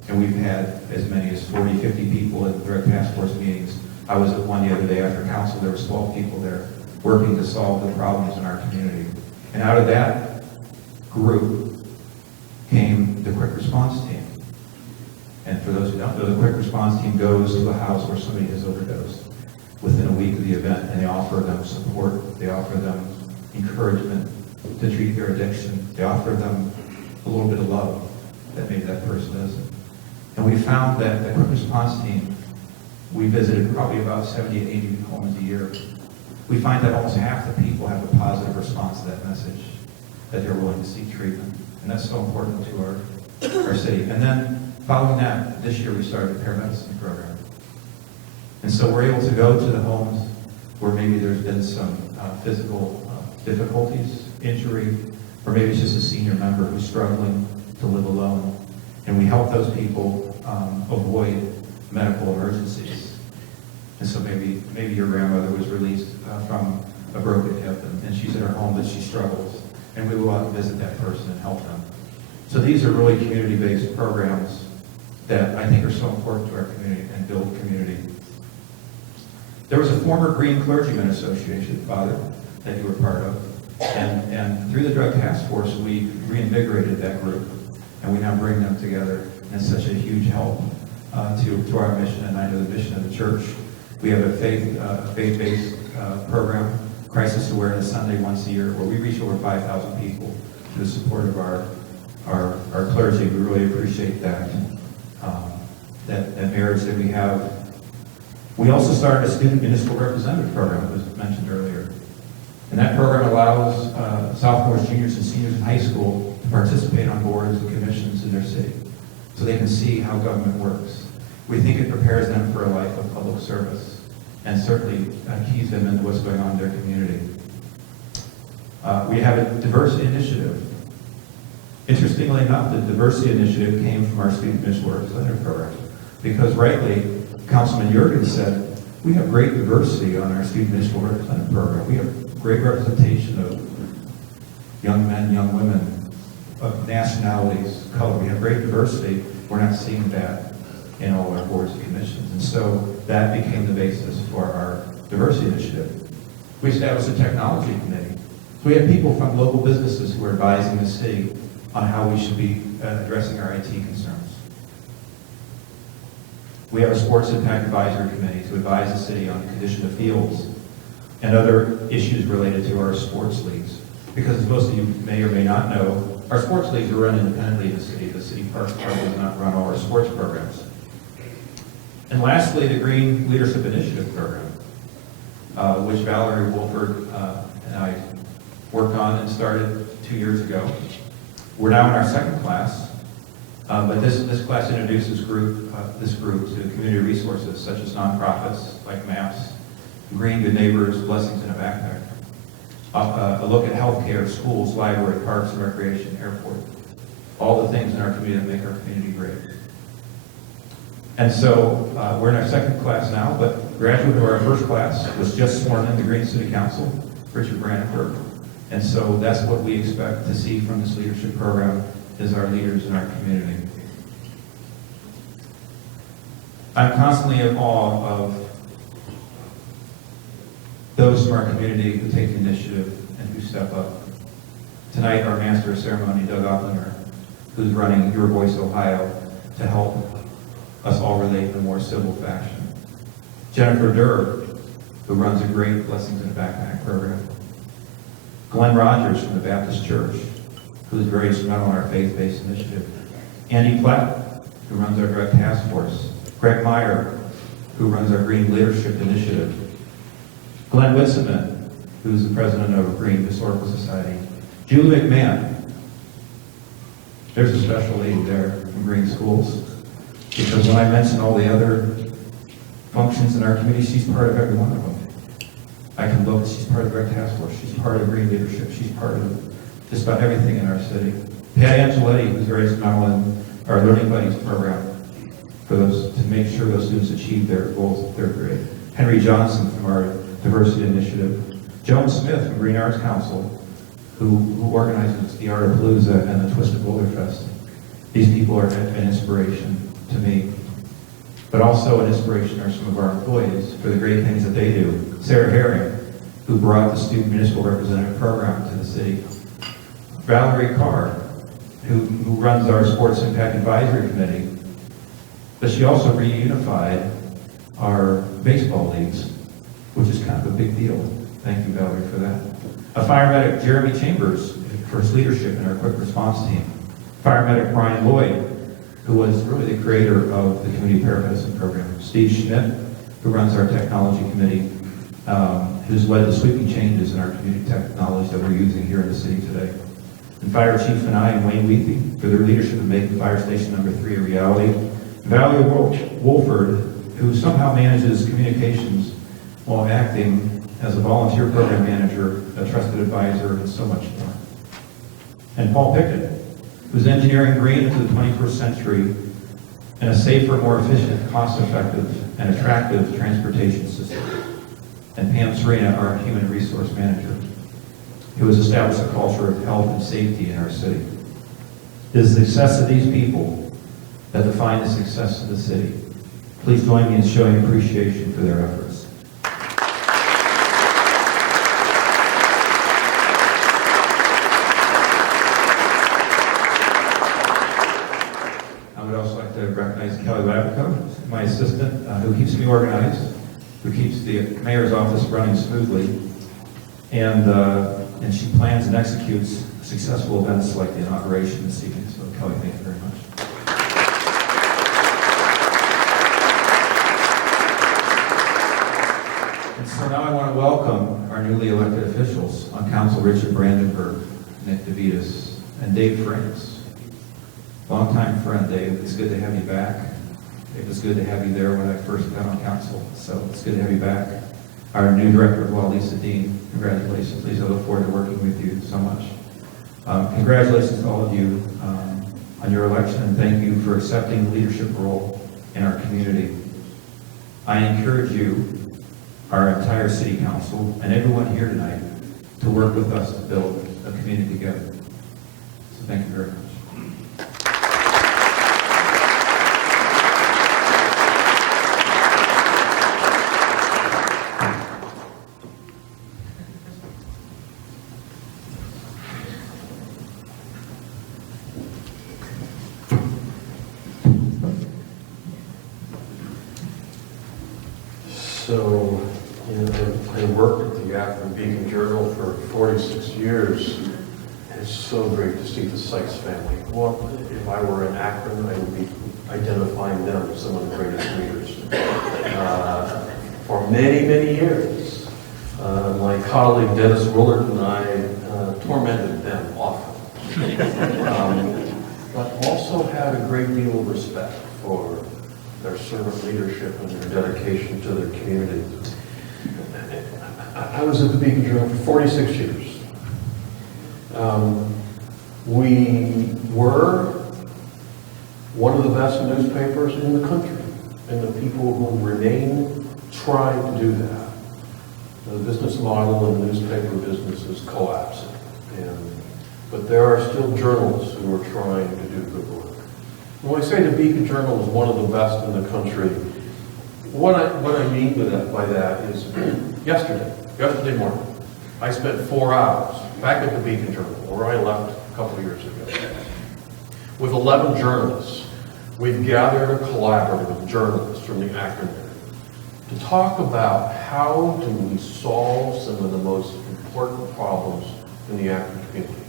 and we've had as many as 40, 50 people at drug task force meetings. I was at one the other day after council, there was 12 people there working to solve the problems in our community. And out of that group came the quick response team. And for those who don't know, the quick response team goes to a house where somebody has overdosed within a week of the event, and they offer them support, they offer them encouragement to treat their addiction, they offer them a little bit of love that maybe that person doesn't. And we found that the quick response team, we visited probably about 70 to 80 homes a year. We find that almost half the people have a positive response to that message, that they're willing to seek treatment. And that's so important to our city. And then following that, this year we started a paramedicine program. And so we're able to go to the homes where maybe there's been some physical difficulties, injury, or maybe it's just a senior member who's struggling to live alone. And we help those people avoid medical emergencies. And so maybe your grandmother was released from a broken hip and she's at her home but she struggles. And we go out and visit that person and help them. So these are really community-based programs that I think are so important to our community and build community. There was a former Green Clergyman Association, Father, that you were part of. And through the Drug Task Force, we reinvigorated that group. And we now bring them together. And it's such a huge help to our mission, and I know the mission of the church. We have a faith-based program, Crisis Awareness Sunday once a year, where we reach over 5,000 people through the support of our clergy. We really appreciate that marriage that we have. We also started a student municipal representative program that was mentioned earlier. And that program allows sophomores, juniors, and seniors in high school to participate on boards and commissions in their city so they can see how government works. We think it prepares them for a life of public service and certainly keys them into what's going on in their community. We have a diversity initiative. Interestingly enough, the diversity initiative came from our student municipal representative program because rightly, Councilman Jurgens said We have great diversity on our student municipal representative program. We have great representation of young men, young women, of nationalities, color. We have great diversity. We're not seeing that in all our boards and commissions. And so that became the basis for our diversity initiative. We established a technology committee. So we have people from local businesses who are advising the city on how we should be addressing our IT concerns. We have a sports impact advisory committee to advise the city on the condition of fields and other issues related to our sports leagues. Because as most of you may or may not know, our sports leagues are run independently in the city. The city park does not run all our sports programs. And lastly, the Green Leadership Initiative program, which Valerie Wolford and I worked on and started 2 years ago. We're now in our second class, but this class introduces this group to community resources such as nonprofits like MAPS, Green Good Neighbors, Blessings in a Backpack, a look at healthcare, schools, library, parks and recreation, airport, all the things in our community that make our community great. And so we're in our second class now, but graduate of our first class was just sworn in the Green City Council, Richard Brandenburg. And so that's what we expect to see from this leadership program is our leaders in our community. I'm constantly in awe of those from our community who take the initiative and who step up. Tonight, our Master of Ceremony, Doug Opplinger, who's running Your Voice Ohio to help us all relate in a more civil fashion. Jennifer Durr, who runs a great Blessings in a Backpack program. Glenn Rogers from the Baptist Church, who is very instrumental in our faith-based initiative. Andy Platt, who runs our Direct Task Force. Greg Meyer, who runs our Green Leadership Initiative. Glenn Wisseman, who's the president of Green Historical Society. Julie McMahon. There's a special lady there from Green Schools, because when I mention all the other functions in our community, she's part of every one of them. I can look, she's part of the Direct Task Force, she's part of Green Leadership, she's part of just about everything in our city. Pat Angeletti, who's very instrumental in our Learning Buddies program for those, to make sure those students achieve their goals in third grade. Henry Johnson from our Diversity Initiative. Joan Smith from Green Arts Council, who organizes the Art of Palooza and the Twisted Boulder Fest. These people are an inspiration to me. But also an inspiration are some of our employees for the great things that they do. Sarah Herring, who brought the Student Municipal Representative Program to the city. Valerie Carr, who runs our Sports Impact Advisory Committee. But she also reunified our baseball leagues, which is kind of a big deal. Thank you, Valerie, for that. A fire medic, Jeremy Chambers, for his leadership in our quick response team. Fire medic Brian Lloyd, who was really the creator of the Community Paramedicine Program. Steve Schmidt, who runs our Technology Committee, who's led the sweeping changes in our community technology that we're using here in the city today. And Fire Chief and I, and Wayne Weethy, for their leadership in making Fire Station number 3 a reality. Valerie Wolford, who somehow manages communications while acting as a volunteer program manager, a trusted advisor, and so much more. And Paul Pickett, who's engineering green into the 21st century and a safer, more efficient, cost-effective, and attractive transportation system. And Pam Serena, our human resource manager, who has established a culture of health and safety in our city. It is the success of these people that define the success of the city. Please join me in showing appreciation for their efforts. I would also like to recognize Kelly Labico, my assistant, who keeps me organized, who keeps the mayor's office running smoothly, and she plans and executes successful events like the inauguration this evening. So Kelly, thank you very much. And so now I want to welcome our newly elected officials on council, Richard Brandenburg, Nick DeVitis, and Dave France. Longtime friend, Dave. It's good to have you back. It was good to have you there when I first got on council, so it's good to have you back. Our new director of law, Lisa Dean, congratulations. Lisa, I look forward to working with you so much. Congratulations to all of you on your election, and thank you for accepting the leadership role in our community. I encourage you our entire city council, and everyone here tonight to work with us to build a community together. So thank you very much. So, I worked at the Akron Beacon Journal for 46 years. And it's so great to see the Sykes family. Well, if I were in Akron, I would be identifying them as some of the greatest leaders. For many, many years, my colleague Dennis Willard and I tormented them often. But also had a great deal of respect for their servant leadership and their dedication to their community. I was at the Beacon Journal for 46 years. We were one of the best newspapers in the country, and the people who remain trying to do that. The business model in the newspaper business is collapsing, but there are still journalists who are trying to do good work. When I say the Beacon Journal is one of the best in the country, what I mean by that is yesterday morning, I spent 4 hours back at the Beacon Journal, where I left a couple of years ago, with 11 journalists. We've gathered a collaborative of journalists from the Akron area to talk about how do we solve some of the most important problems in the Akron community.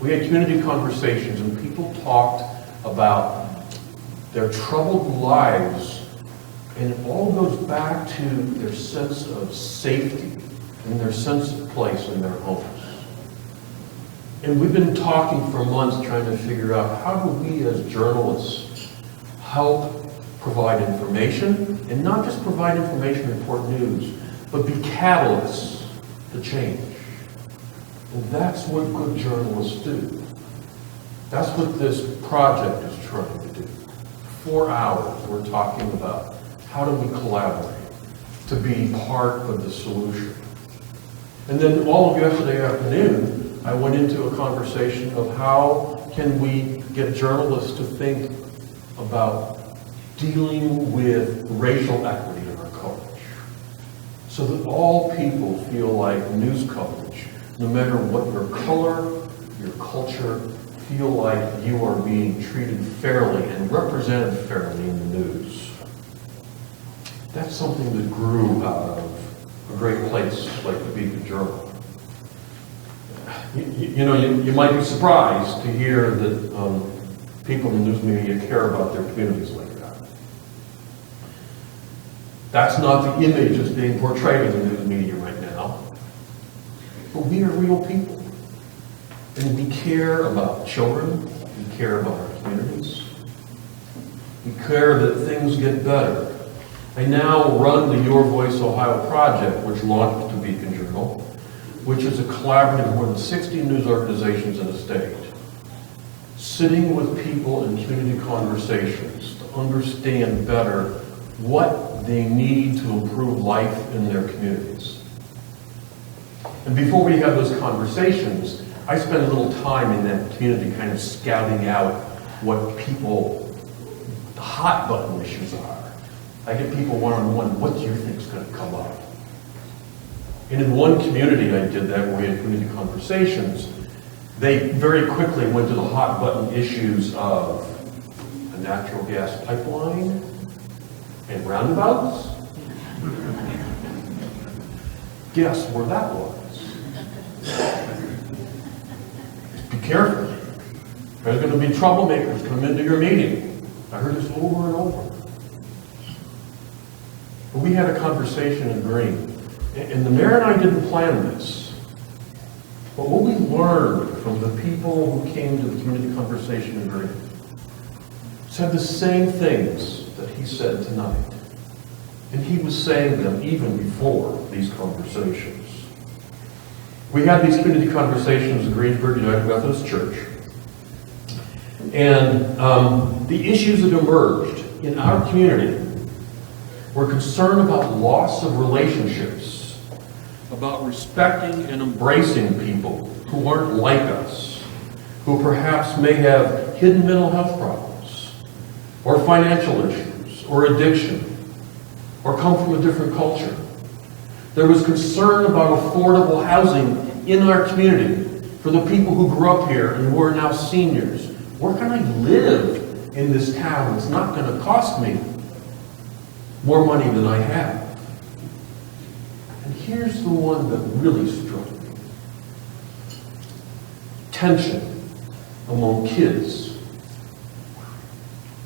We had community conversations, and people talked about their troubled lives, and it all goes back to their sense of safety and their sense of place in their homes. And we've been talking for months trying to figure out how do we as journalists help provide information, and not just provide information and report news, but be catalysts to change. And that's what good journalists do. That's what this project is trying to do. 4 hours we're talking about how do we collaborate to be part of the solution. And then all of yesterday afternoon, I went into a conversation of how can we get journalists to think about dealing with racial equity in our coverage, so that all people feel like news coverage, no matter what your color, your culture, feel like you are being treated fairly and represented fairly in the news. That's something that grew out of a great place like the Beacon Journal. You might be surprised to hear that people in the news media care about their communities like that. That's not the image that's being portrayed in the news media right now. But we are real people. And we care about children, we care about our communities, we care that things get better. I now run the Your Voice Ohio project, which launched the Beacon Journal, which is a collaborative of more than 60 news organizations in the state, sitting with people in community conversations to understand better what they need to improve life in their communities. And before we have those conversations, I spend a little time in that community kind of scouting out what the hot button issues are. I get people one-on-one, what do you think is going to come up? And in one community I did that, where we had community conversations, they very quickly went to the hot button issues of a natural gas pipeline and roundabouts. Guess where that was? Be careful. There's going to be troublemakers come into your meeting. I heard this over and over. But we had a conversation in Green, and the mayor and I didn't plan this. But what we learned from the people who came to the community conversation in Green said the same things that he said tonight. And he was saying them even before these conversations. We had these community conversations at Greensburg United Methodist Church. And the issues that emerged in our community We're concerned about loss of relationships, about respecting and embracing people who aren't like us, who perhaps may have hidden mental health problems, or financial issues, or addiction, or come from a different culture. There was concern about affordable housing in our community for the people who grew up here and who are now seniors. Where can I live in this town that's not going to cost me more money than I have? And here's the one that really struck me. Tension among kids.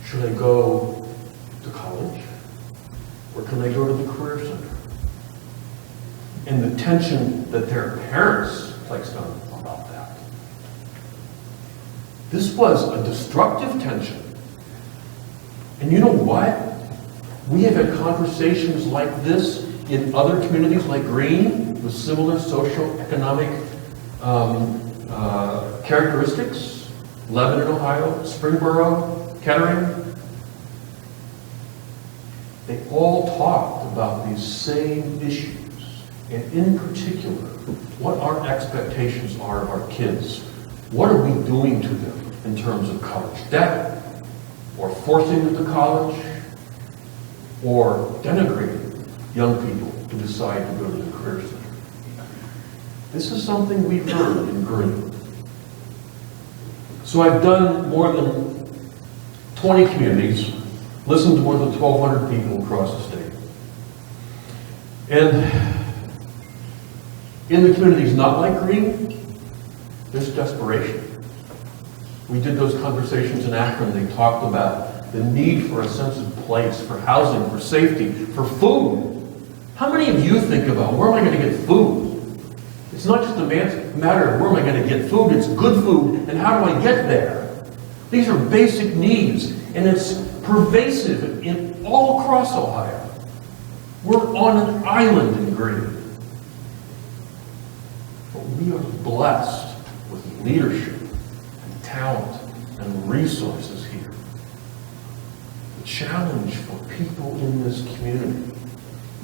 Should I go to college? Or can I go to the career center? And the tension that their parents placed on them about that. This was a destructive tension. And you know what? We have had conversations like this in other communities like Green with similar socio-economic characteristics. Lebanon, Ohio, Springboro, Kettering. They all talked about these same issues. And in particular, what our expectations are of our kids. What are we doing to them in terms of college debt, or forcing them to college, or denigrating young people who decide to go to the career center? This is something we've heard in Green. So I've done more than 20 communities, listened to more than 1,200 people across the state. And in the communities not like Green, there's desperation. We did those conversations in Akron. They talked about the need for a sense of place, for housing, for safety, for food. How many of you think about, where am I going to get food? It's not just a matter of where am I going to get food, it's good food, and how do I get there? These are basic needs, and it's pervasive in all across Ohio. We're on an island in Green. But we are blessed with leadership and talent and resources here. The challenge for people in this community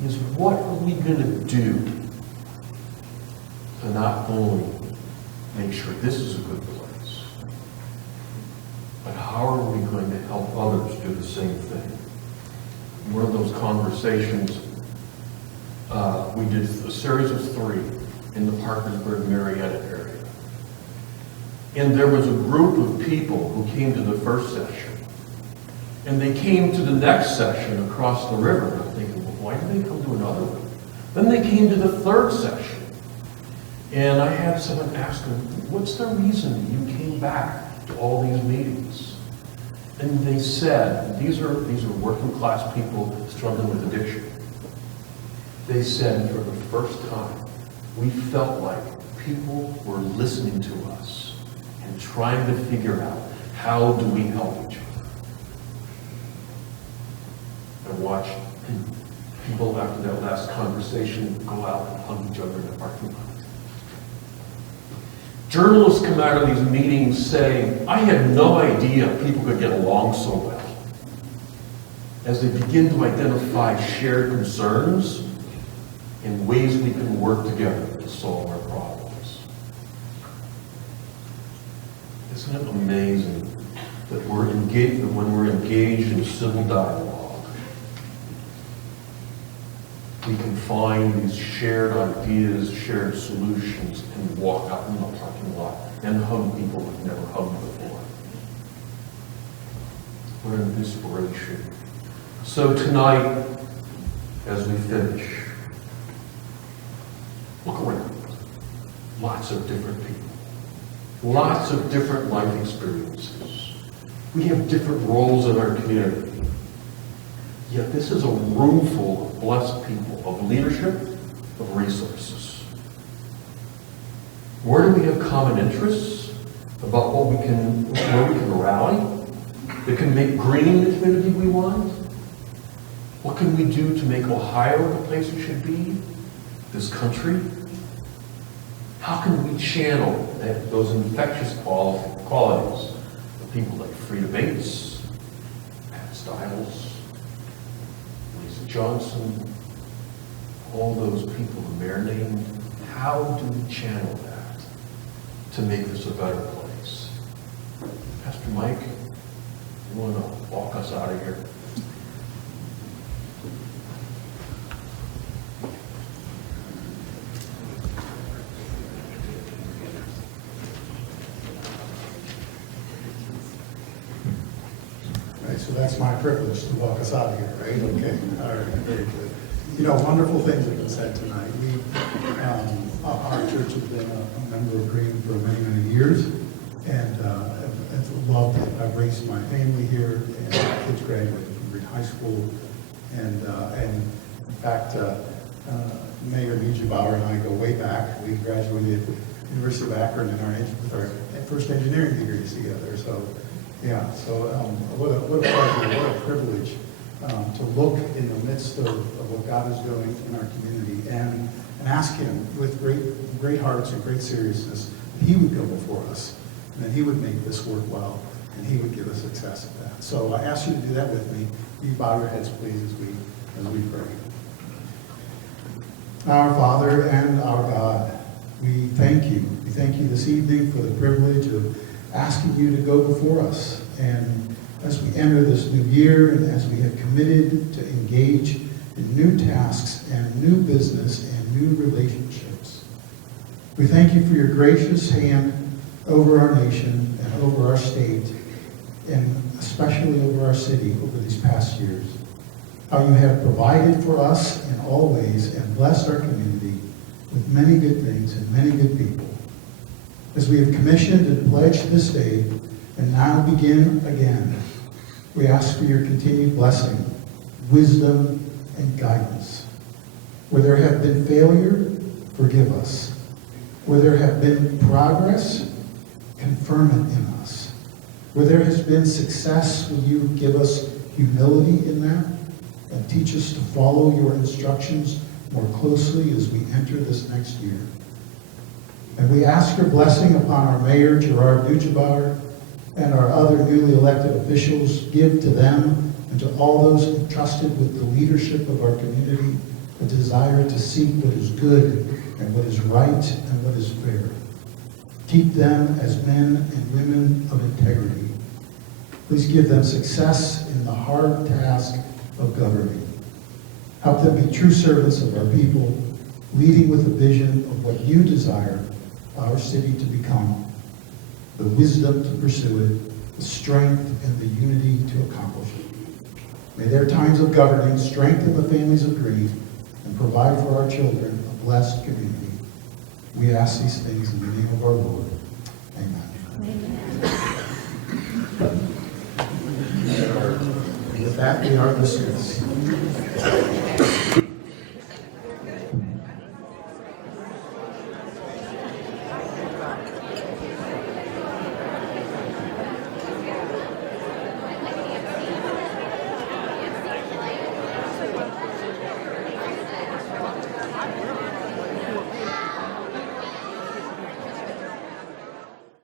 is, what are we going to do to not only make sure this is a good place, but how are we going to help others do the same thing? One of those conversations, we did a series of 3 in the Parkersburg, Marietta area. And there was a group of people who came to the first session. And they came to the next session across the river. And I'm thinking, well, why did they come to another one? Then they came to the 3rd session. And I had someone ask them, what's the reason you came back to all these meetings? And they said, these are working class people struggling with addiction. They said, for the first time, we felt like people were listening to us and trying to figure out, how do we help each other? I watched people after that last conversation go out and hug each other in the parking lot. Journalists come out of these meetings saying, I had no idea people could get along so well. As they begin to identify shared concerns and ways we can work together to solve our problems. Isn't it amazing that when we're engaged in civil dialogue, we can find these shared ideas, shared solutions, and walk out in the parking lot and hug people we've never hugged before. What an inspiration. So tonight, as we finish, look around. Lots of different people. Lots of different life experiences. We have different roles in our community. Yet this is a room full of blessed people, of leadership, of resources. Where do we have common interests about where we can rally, that can make Green the community we want? What can we do to make Ohio the place it should be? This country? How can we channel those infectious qualities of people like Frida Bates, Pat Stiles, Lisa Johnson, all those people the mayor named, how do we channel that to make this a better place? Pastor Mike, you want to walk us out of here? Right, so that's my privilege to walk us out of here, right? Okay, all right, very good. You know, wonderful things have been said tonight. Our church has been a member of Green for many, many years, and have loved it. I've raised my family here, and my kids graduated from Green High School, and in fact, Mayor Neugebauer and I go way back. We graduated University of Akron with our first engineering degrees together. So, yeah. So, what a pleasure, what a privilege to look in the midst of what God is doing in our community and ask Him with great hearts and great seriousness that He would go before us and that He would make this work well and He would give us success at that. So I ask you to do that with me. You bow your heads, please, as we pray. Our Father and our God, we thank you. We thank you this evening for the privilege of asking you to go before us. And as we enter this new year and as we have committed to engage in new tasks and new business and new relationships, we thank you for your gracious hand over our nation and over our state, and especially over our city over these past years. How you have provided for us in all ways and blessed our community with many good things and many good people. As we have commissioned and pledged this day and now begin again, we ask for your continued blessing, wisdom, and guidance. Where there have been failure, forgive us. Where there have been progress, confirm it in us. Where there has been success, will you give us humility in that and teach us to follow your instructions more closely as we enter this next year. And we ask your blessing upon our mayor, Gerard, and our other newly elected officials. Give to them and to all those entrusted with the leadership of our community a desire to seek what is good and what is right and what is fair. Keep them as men and women of integrity. Please give them success in the hard task of governing. Help them be true servants of our people, leading with a vision of what you desire our city to become, the wisdom to pursue it, the strength and the unity to accomplish it. May their times of governing strengthen the families of Green and provide for our children a blessed community. We ask these things in the name of our Lord. Amen. With that, we are dismissed.